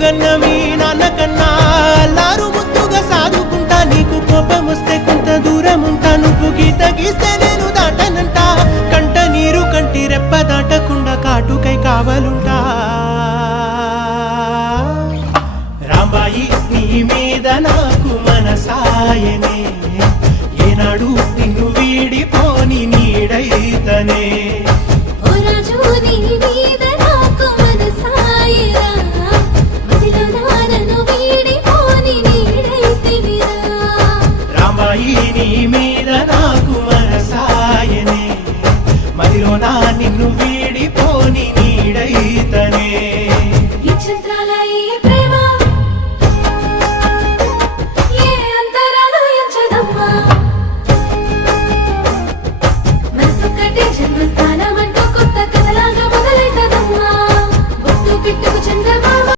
గన్నవి నాన్న కన్నా అల్లారు ముద్దుగా సాదుకుంటా నీకు కోపం వస్తే కొంత దూరం ఉంటా నువ్వు గీత గీస్తే నేను దాటనంట కంట నీరు కంటి రెప్ప దాటకుండా కాటుకై కావలుంటా రాంబాయి నీ మీద నాకు మనసాయనే ఏనాడు నిన్ను వీడిపోని నీడైతనే రాంబాయి నీ మీద నాకు మనసాయనే మదిలో నా నిన్ను వీడిపోని నీడైతనే